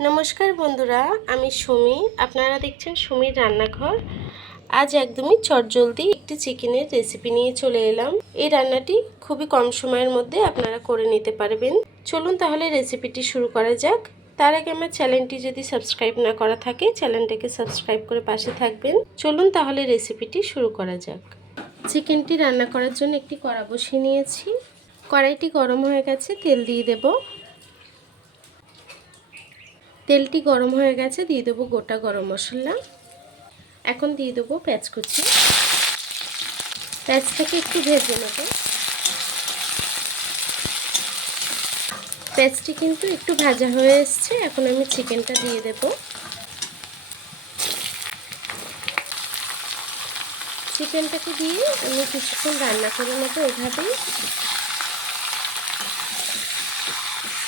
নমস্কার বন্ধুরা, আমি সুমি। আপনারা দেখছেন সুমির রান্নাঘর। আজ একদমই চটজলদি একটি চিকেনের রেসিপি নিয়ে চলে এলাম। এই রান্নাটি খুবই কম সময়ের মধ্যে আপনারা করে নিতে পারবেন। চলুন তাহলে রেসিপিটি শুরু করা যাক। তার আগে আমার চ্যানেলটি যদি সাবস্ক্রাইব না করা থাকে, চ্যানেলটাকে সাবস্ক্রাইব করে পাশে থাকবেন। চলুন তাহলে রেসিপিটি শুরু করা যাক। চিকেনটি রান্না করার জন্য একটি কড়া বসিয়ে নিয়েছি। কড়াইটি গরম হয়ে গেছে, তেল দিয়ে দেবো। তেলটি গরম হয়ে গেছে, দিয়ে দেবো গোটা গরম মশলা। এখন দিয়ে দেবো পেঁয়াজ কুচি। পেঁয়াজটাকে একটু ভেজে নেব। পেঁয়াজটি কিন্তু একটু ভাজা হয়ে এসছে, এখন আমি চিকেনটা দিয়ে দেব। চিকেনটাকে দিয়ে আমি কিছুক্ষণ রান্না করে নেব এভাবেই।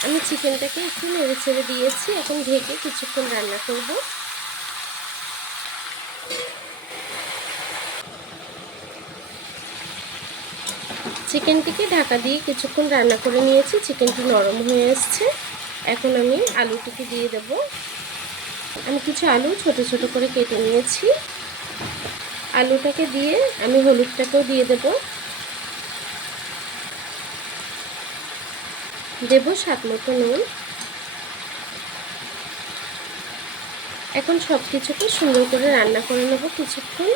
আমি চিকেনটাকে একটু নেড়ে ছেড়ে দিয়েছি। এখন ঢেকে কিছুক্ষণ রান্না করব। চিকেনটিকে ঢাকা দিয়ে কিছুক্ষণ রান্না করে নিয়েছি। চিকেনটি নরম হয়ে এসছে। এখন আমি আলুটিকে দিয়ে দেব। আমি কিছু আলু ছোট ছোট করে কেটে নিয়েছি। আলুটাকে দিয়ে আমি হলুদটাকেও দিয়ে দেবো। দেব স্বাদ মতো নুন। এখন সব কিছুকে সুন্দর করে রান্না করে নেব কিছুক্ষণ।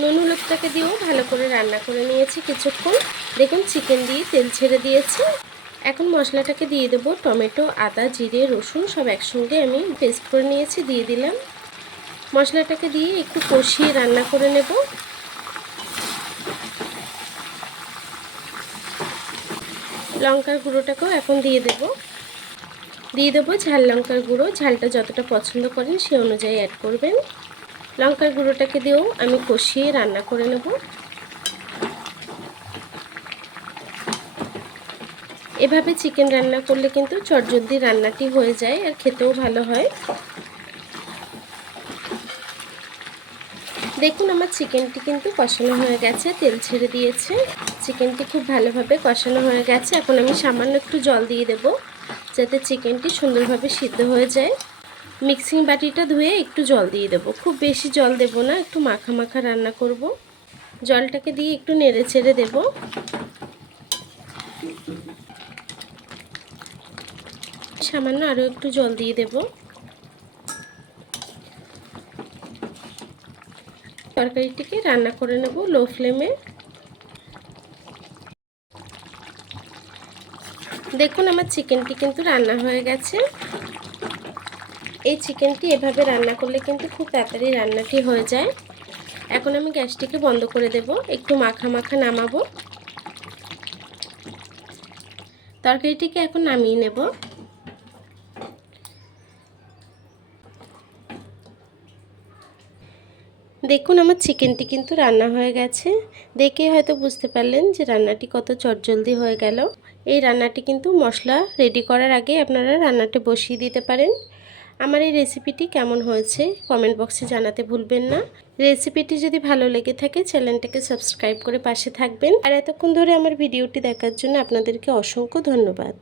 নুন হলুদটাকে দিয়েও ভালো করে রান্না করে নিয়েছি কিছুক্ষণ। দেখুন, চিকেন দিয়ে তেল ছেড়ে দিয়েছি। এখন মশলাটাকে দিয়ে দেবো টমেটো, আদা, জিরে, রসুন, সব একসঙ্গে আমি পেস্ট করে নিয়েছি, দিয়ে দিলাম। মশলাটাকে দিয়ে একটু কষিয়ে রান্না করে নেব। লঙ্কার গুঁড়োটাকেও এখন দিয়ে দেব। দিয়ে দেবো ঝাল লঙ্কার গুঁড়ো। ঝালটা যতটা পছন্দ করেন সে অনুযায়ী অ্যাড করবেন। লঙ্কার গুঁড়োটাকে দিয়েও আমি কষিয়ে রান্না করে নেব। এভাবে চিকেন রান্না করলে কিন্তু চটজলদি রান্নাটি হয়ে যায় আর খেতেও ভালো হয়। দেখুন, আমার চিকেনটি কিন্তু কষানো হয়ে গেছে, তেল ছেড়ে দিয়েছে। চিকেনটি খুব ভালোভাবে কষানো হয়ে গেছে। এখন আমি সামান্য একটু জল দিয়ে দেব, যাতে চিকেনটি সুন্দরভাবে সিদ্ধ হয়ে যায়। মিক্সিং বাটিটা ধুয়ে একটু জল দিয়ে দেব। খুব বেশি জল দেব না, একটু মাখা মাখা রান্না করব। জলটাকে দিয়ে একটু নেড়ে ছেড়ে দেব। সামান্য আরও একটু জল দিয়ে দেবো। তরকারিটিকে রান্না করে নেব লো ফ্লেমে দেখুন আমার চিকেনটি কিন্তু রান্না হয়ে গেছে। এই চিকেনটি এভাবে রান্না করলে কিন্তু খুব তাড়াতাড়ি রান্নাটি হয়ে যায়। এখন আমি গ্যাসটিকে বন্ধ করে দেব, একটু মাখা মাখা নামাবো। তরকারিটিকে এখন নামিয়ে নেব। দেখুন, আমার চিকেনটি কিন্তু রান্না হয়ে গেছে। দেখে হয়তো বুঝতে পারলেন যে রান্নাটি কত চটজলদি হয়ে গেল। এই রান্নাটি কিন্তু মশলা রেডি করার আগে আপনারা রান্নাটি বসিয়ে দিতে পারেন। আমার এই রেসিপিটি কেমন হয়েছে কমেন্ট বক্সে জানাতে ভুলবেন না। রেসিপিটি যদি ভালো লেগে থাকে, চ্যানেলটাকে সাবস্ক্রাইব করে পাশে থাকবেন। আর এতক্ষণ ধরে আমার ভিডিওটি দেখার জন্য আপনাদেরকে অসংখ্য ধন্যবাদ।